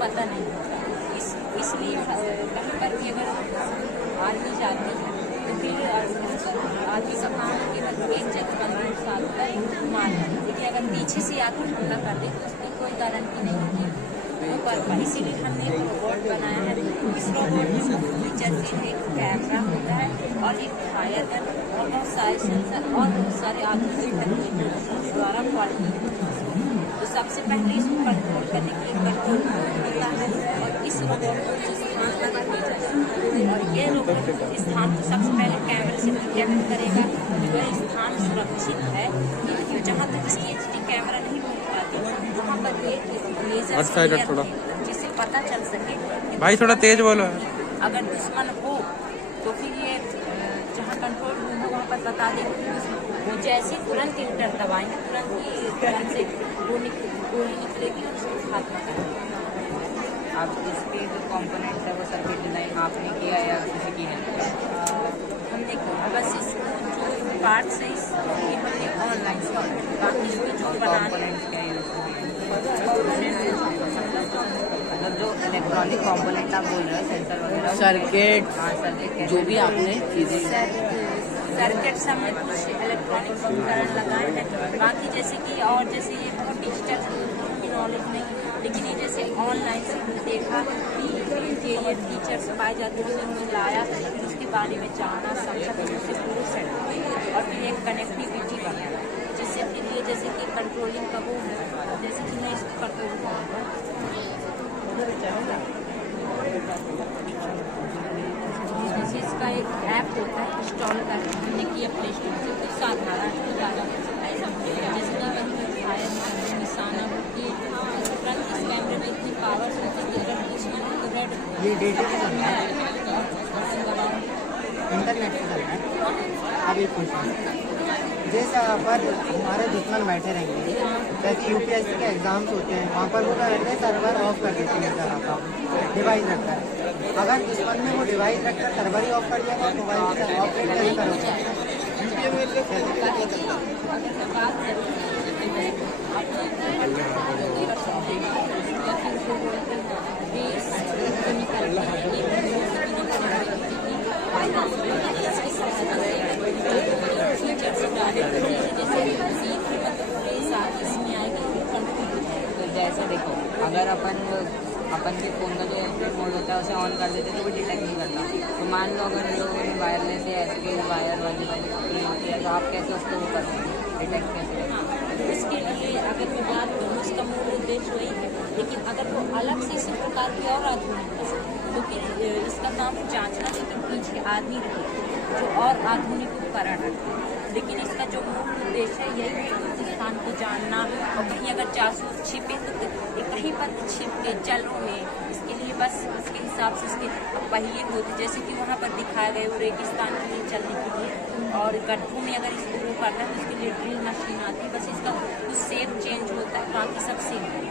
पता नहीं होता। इसलिए कहीं पर भी अगर आदमी जाती है तो फिर आदमी का काम केवल एक जगह कंट्रोल साधता है मारना, लेकिन अगर पीछे से आकर हमला कर दे तो उसकी कोई गारंटी नहीं है। पर इसीलिए हमने एक रोबोट बनाया है। इस रोबोट में फीचर एक कैमरा होता है और एक फायर गन और बहुत सारे सेंसर और बहुत सारे आधुनिक तकनीक द्वारा क्वालिटी। तो सबसे पहले इसको कंट्रोल करने के लिए कंट्रोल होता है और इस रोबोट को स्थान पर भेजा जाए और ये रोबोट स्थान को सबसे पहले कैमरे से डिटेक्ट करेगा कि वह स्थान सुरक्षित है। जहाँ तक इसकी HD कैमरा नहीं पहुँच पाती वहाँ पर लेजर जिससे पता चल सके भाई थोड़ा तेज बोलो। अगर दुश्मन हो तो फिर ये जहाँ कंट्रोल रूम हो वहाँ पर बता देंगे। वो जैसे तुरंत इंटर दबाएंगे तुरंत ही तुरंत से गोली निकलेगी और उसको खात्मा करेंगे। आप इसके जो कंपोनेंट्स है वो सर्किट डिज़ाइन आपने किया या किसी की है? हमने किया बस इसको जो पार्ट्स है ये हमने ऑनलाइन से बाकी इसमें जो कंपोनेंट्स क्या यूज़ मतलब जो इलेक्ट्रॉनिक कंपोनेंट आप बोल रहे हो सेंसर वगैरह सर्किट, हाँ सर्किट जो भी आपने सर्किट हमने कुछ इलेक्ट्रॉनिक उपकरण लगाए हैं। बाकी जैसे कि और जैसे ये बहुत डिजिटल की नॉलेज नहीं, लेकिन ये जैसे ऑनलाइन से देखा कि ये फीचर्स पाए जाते हैं उसमें लाया फिर उसके बारे में जाना समझा फिर उससे पूरे सेट और फिर एक कनेक्टिविटी बनाया जिससे फिर ये जैसे कि कंट्रोलिंग का वो है जैसे कि मैं इसको कंट्रोल करूँगा। जैसे इसका एक ऐप होता है इंस्टॉल करने की प्ले स्टोर से तो साधारण जैसे कि कहीं फायर निशाना होती है तुरंत इस कैमरे में इतनी पावर होती है कि अगर दुश्मन को रेड ये डेटा पे चल रहा है, इंटरनेट पे चल रहा है। अभी कुछ जैसे पर हमारे दुश्मन बैठे रहेंगे जैसे UPSC के एग्जाम्स होते हैं वहाँ पर वो क्या करते हैं सर्वर ऑफ कर देते हैं सर आपका डिवाइस रखकर। अगर दुश्मन ने वो डिवाइस रखकर सर्वर ही ऑफ कर दिया तो मोबाइल से ऑपरेट नहीं करोगे। तो जैसे देखो अगर अपन के फ़ोन का जो एयरप्लेन मोड होता है उसे ऑन कर देते तो वो डिटेक्ट नहीं करता। तो मान लो अगर लोगों ने वायरलेस या ऐसे कोई वायर वाली पकड़ी होती है तो आप कैसे उसको वो कर सकते हैं, डिटेक्ट कैसे करेंगे? इसके लिए अगर मैं बात करूँ उसका मूल उद्देश्य वही है, लेकिन अगर वो अलग से इसी प्रकार की और आधुनिक तो फिर इसका काम जांचना लेकिन पीछे आदमी रहे जो और आधुनिक उपकरण रखे। लेकिन इसका जो मूल उद्देश्य है यही है कि स्थान को जानना और कहीं अगर जासूस छिपे तो कहीं पर छिप के चल रहे इसके लिए बस उसके हिसाब से उसके पहिए होते जैसे कि वहाँ पर दिखाए गए वो रेगिस्तान के लिए चलने के लिए और गड्ढों में अगर इसको वो करना है तो उसके लिए ड्रिल मशीन आती है। बस इसका कुछ शेप चेंज होता है बाकी सब सेम है।